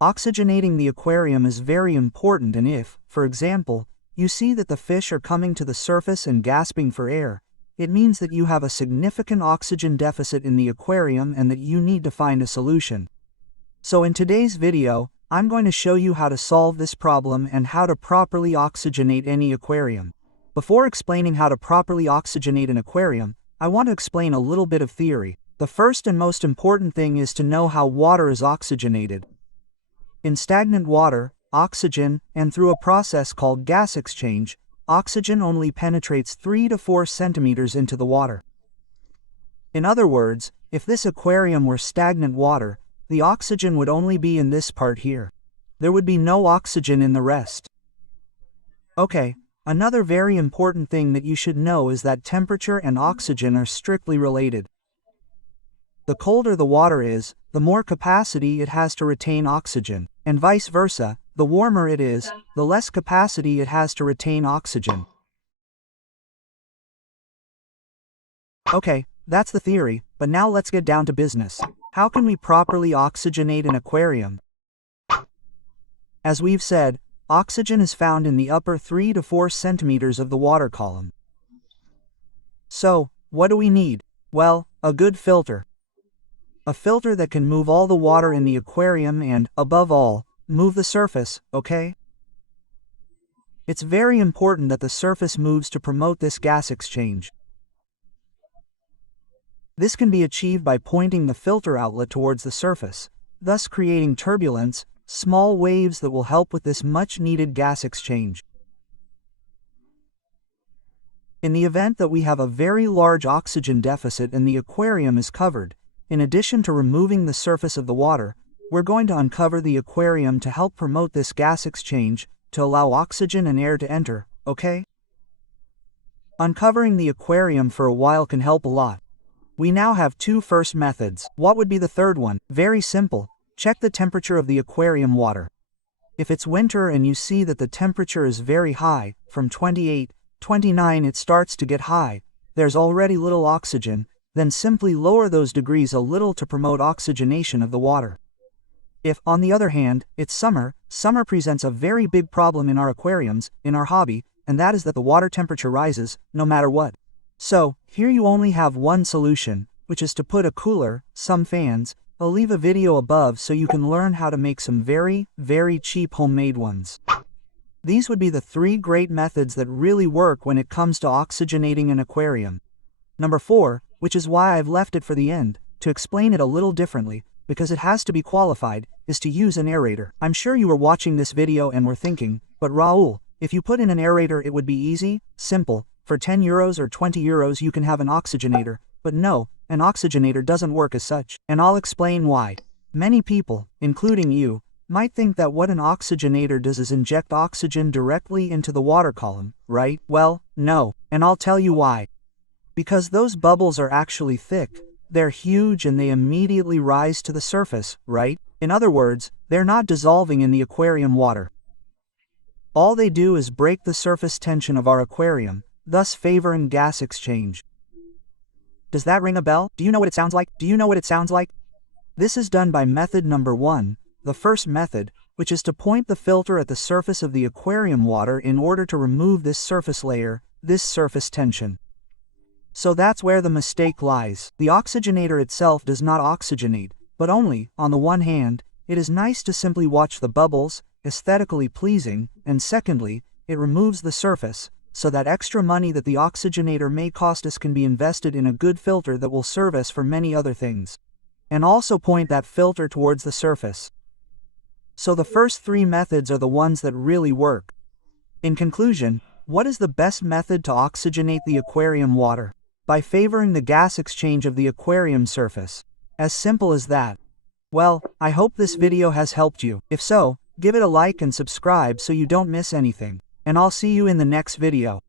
Oxygenating the aquarium is very important, and if, for example, you see that the fish are coming to the surface and gasping for air, it means that you have a significant oxygen deficit in the aquarium and that you need to find a solution. So in today's video, I'm going to show you how to solve this problem and how to properly oxygenate any aquarium. Before explaining how to properly oxygenate an aquarium, I want to explain a little bit of theory. The first and most important thing is to know how water is oxygenated. In stagnant water, oxygen, and through a process called gas exchange, oxygen only penetrates 3 to 4 centimeters into the water. In other words, if this aquarium were stagnant water, the oxygen would only be in this part here. There would be no oxygen in the rest. Okay, another very important thing that you should know is that temperature and oxygen are strictly related. The colder the water is, the more capacity it has to retain oxygen, and vice versa, the warmer it is, the less capacity it has to retain oxygen. Okay, that's the theory, but now let's get down to business. How can we properly oxygenate an aquarium? As we've said, oxygen is found in the upper 3 to 4 centimeters of the water column. So, what do we need? Well, a good filter. A filter that can move all the water in the aquarium and, above all, move the surface, okay? It's very important that the surface moves to promote this gas exchange. This can be achieved by pointing the filter outlet towards the surface, thus creating turbulence, small waves that will help with this much-needed gas exchange. In the event that we have a very large oxygen deficit and the aquarium is covered, in addition to removing the surface of the water, we're going to uncover the aquarium to help promote this gas exchange, to allow oxygen and air to enter, okay? Uncovering the aquarium for a while can help a lot. We now have two first methods. What would be the third one? Very simple. Check the temperature of the aquarium water. If it's winter and you see that the temperature is very high, from 28, 29 it starts to get high, there's already little oxygen, then simply lower those degrees a little to promote oxygenation of the water. If, on the other hand, it's summer, summer presents a very big problem in our aquariums, in our hobby, and that is that the water temperature rises, no matter what. So, here you only have one solution, which is to put a cooler, some fans. I'll leave a video above so you can learn how to make some very, very cheap homemade ones. These would be the 3 great methods that really work when it comes to oxygenating an aquarium. Number 4, which is why I've left it for the end, to explain it a little differently, because it has to be qualified, is to use an aerator. I'm sure you were watching this video and were thinking, but Raul, if you put in an aerator it would be easy, simple, for 10 euros or 20 euros you can have an oxygenator, but no, an oxygenator doesn't work as such, and I'll explain why. Many people, including you, might think that what an oxygenator does is inject oxygen directly into the water column, right? Well, no, and I'll tell you why. Because those bubbles are actually thick, they're huge and they immediately rise to the surface, right? In other words, they're not dissolving in the aquarium water. All they do is break the surface tension of our aquarium, thus favoring gas exchange. Does that ring a bell? Do you know what it sounds like? Do you know what it sounds like? This is done by method number 1, the first method, which is to point the filter at the surface of the aquarium water in order to remove this surface layer, this surface tension. So that's where the mistake lies. The oxygenator itself does not oxygenate, but only, on the one hand, it is nice to simply watch the bubbles, aesthetically pleasing, and secondly, it removes the surface, so that extra money that the oxygenator may cost us can be invested in a good filter that will serve us for many other things. And also point that filter towards the surface. So the first 3 methods are the ones that really work. In conclusion, what is the best method to oxygenate the aquarium water? By favoring the gas exchange of the aquarium surface. As simple as that. Well, I hope this video has helped you. If so, give it a like and subscribe so you don't miss anything. And I'll see you in the next video.